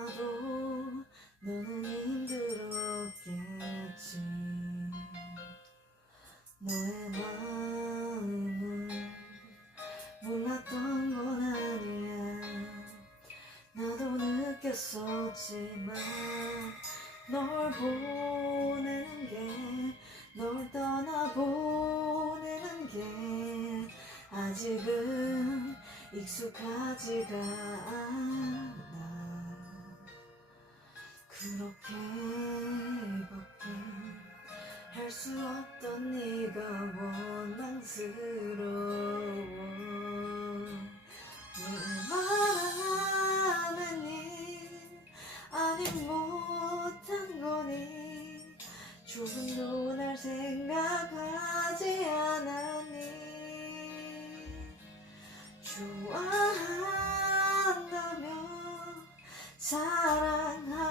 나도 너는 힘들었겠지. 너의 마음은 몰랐던 건 아니야. 나도 느꼈었지만 널 보내는 게 널 떠나보내는 게 아직은 익숙하지가 않아. 그렇게밖에 할 수 없던 네가 원망스러워. 얼마나 일 아니 못한 거니? 조금도 날 생각하지 않았니? 좋아한다면 사랑하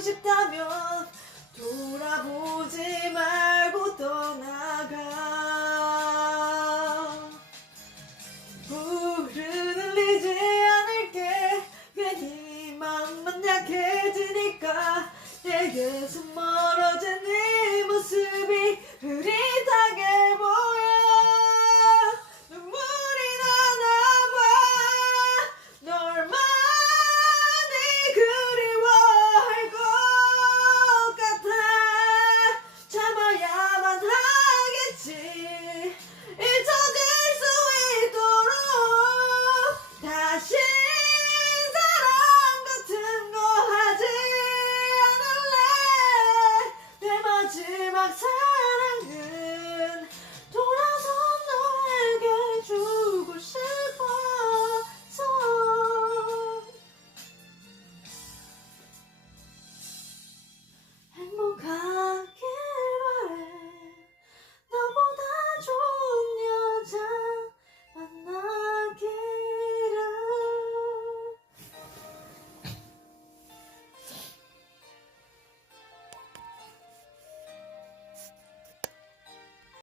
싶다면 돌아보